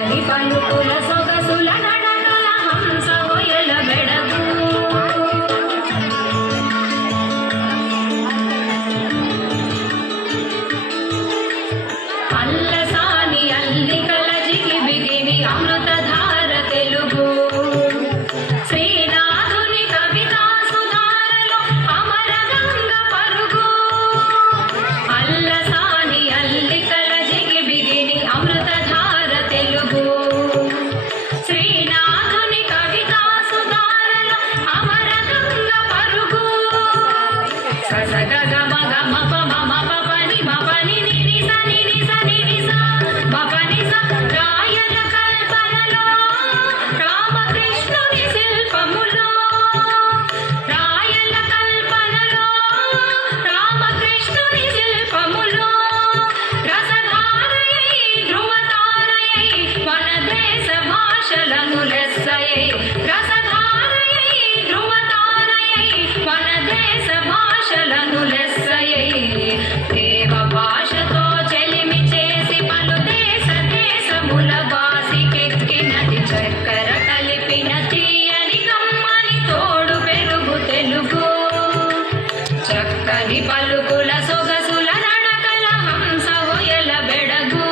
చక్కని పలుకుల సొగసుల నడకల హంస ఒయల బెడగు అల్లసాని అల్లికల జిగి బిగిని అమృతధార తెలుగు శ్రీనాథుని కవితా సుధారలో అమర గంగ పరుగు అల్లసాని అల్లికల జిగి బిగిని అమృతధార తెలుగు శ్రీనాథుని కవితా సుధారలో అమర గంగ పరుగు ససగ గమ గమ పమ మప పని మపని నిని సని ని సని ని స మపని స రాయల కల్పనలో రామకృష్ణుని శిల్పములో రాయల కల్పనలో రామకృష్ణుని శిల్పములో రసధారయై ధ్రువతారయై మన దేశ భాషలను లెస్సయై రసధారయై ధ్రువతారయై మన దేశ భాషలను లెస్సయై దేవ భాషతో చెలిమి చేసి పలు దేశముల బాసికెక్కినది చక్కెర కలిపిన తీయని కమ్మని తోడు పెరుగు తెలుగు చక్కని పలుకుల సొగసుల నడకల హంస ఒయల బెడగు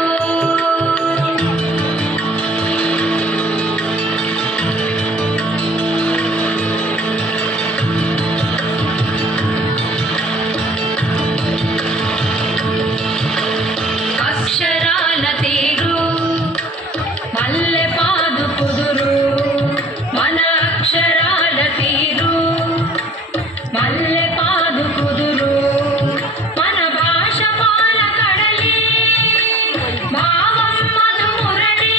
అక్షరాల తీరు మల్లె పాదు కుదురు మన అక్షరాల తీరు మల్లె పాదు కుదురు మన భాష పాల కడలి భావం మధు మురళి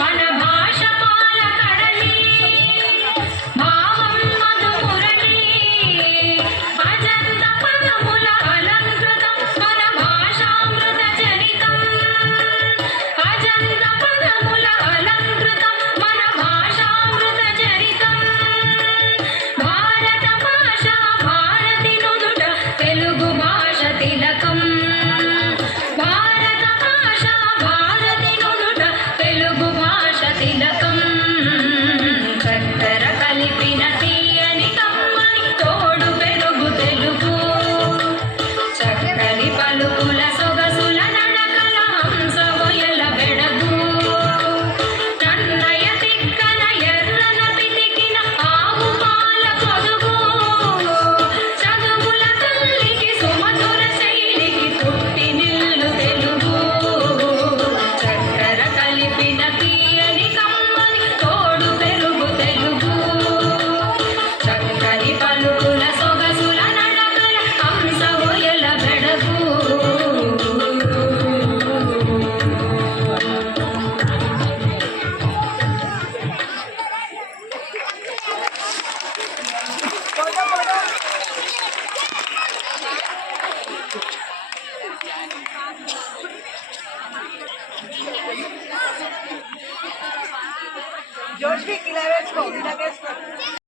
మన భాష పాల కడలి భావం మధు మురళి అజంత పదముల అలంకృతం మన భాషామృత జనితం అజంత పదముల అలంకృతం మన భాషామృత జనితం భారత భాష భారతి నుదుట తెలుగు భాష తిలకం భారత భాష భారతి నుదుట తెలుగు భాష తిలకం చక్కెర కలిపిన తీయని కమ్మని తోడు పెరుగు తెలుగు చక్కని పలుకుల సొగసుల నడకల హంస ఒయల బెడగు నన్నయ తిక్కన ఎర్రన పితికిన ఆవు పాల పొదుగు చదువుల తల్లికి సుమధుర శైలికి పుట్టి నిల్లు తెలుగు చక్కెర కలిపిన తీయని కమ్మని తోడు పెరుగు తెలుగు చక్కని పలుకుల సొగసుల నడకల హంస ఒయల బెడగు जोश भी किला वेस्को